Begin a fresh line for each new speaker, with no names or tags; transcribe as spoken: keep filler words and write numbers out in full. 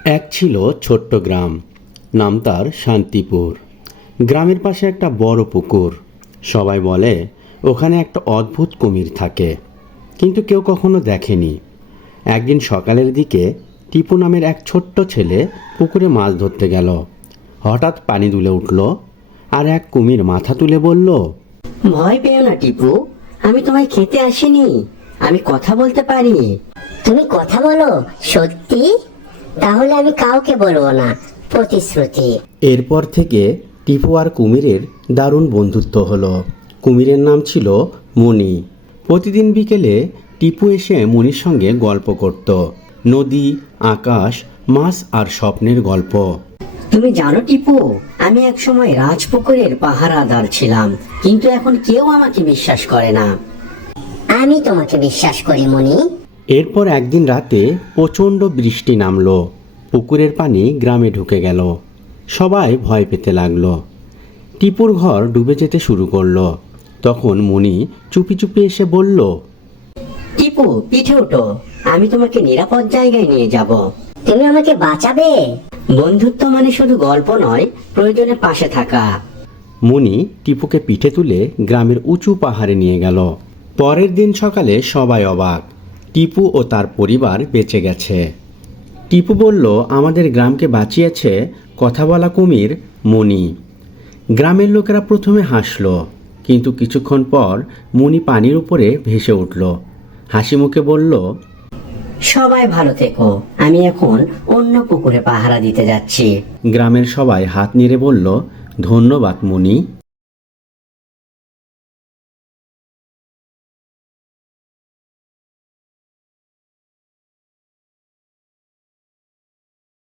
এক ছিল ছোট্ট গ্রাম, নাম তার শান্তিপুর। গ্রামের পাশে একটা বড় পুকুর। সবাই বলে ওখানে একটা অদ্ভুত কুমির থাকে, কিন্তু কেউ কখনো দেখেনি। একদিন সকালের দিকে টিপু নামের এক ছোট্ট ছেলে পুকুরে মাছ ধরতে গেল। হঠাৎ পানি দুলে উঠল, আর এক কুমির মাথা তুলে বলল,
ভয় পেও না টিপু, আমি তোমায় খেতে আসিনি, আমি কথা বলতে পারি।
তুমি কথা বলো সত্যি? তাহলে আমি কাউকে বলবো না, প্রতিশ্রুতি।
এরপর থেকে টিপু আর কুমিরের দারুণ বন্ধুত্ব হলো। কুমিরের নাম ছিল মণি। প্রতিদিন বিকেলে টিপু এসে মণির সঙ্গে গল্প করত, নদী, আকাশ, মাছ আর স্বপ্নের গল্প।
তুমি জানো টিপু, আমি এক সময় রাজপুকুরের পাহারাদার ছিলাম, কিন্তু এখন কেউ আমাকে বিশ্বাস করে না।
আমি তোমাকে বিশ্বাস করি মনি।
এরপর একদিন রাতে প্রচণ্ড বৃষ্টি নামলো। পুকুরের পানি গ্রামে ঢুকে গেল। সবাই ভয় পেতে লাগলো। টিপুর ঘর ডুবে যেতে শুরু করলো। তখন মণি চুপি চুপি এসে বলল,
টিপু পিঠে ওঠো, আমি তোমাকে নিরাপদ জায়গায় নিয়ে যাব।
তুমি আমাকে বাঁচাবে?
বন্ধুত্ব মানে শুধু গল্প নয়, প্রয়োজনে পাশে থাকা।
মণি টিপুকে পিঠে তুলে গ্রামের উঁচু পাহাড়ে নিয়ে গেল। পরের দিন সকালে সবাই অবাক, টিপু ও তার পরিবার বেঁচে গেছে। টিপু বলল, আমাদের গ্রামকে বাঁচিয়েছে কথা বলা কুমির মণি। গ্রামের লোকেরা প্রথমে হাসল, কিন্তু কিছুক্ষণ পর মণি পানির উপরে ভেসে উঠল। হাসি মুখে বলল,
সবাই ভালো থেকো, আমি এখন অন্য পুকুরে পাহারা দিতে যাচ্ছি।
গ্রামের সবাই হাত নেড়ে বলল, ধন্যবাদ মণি।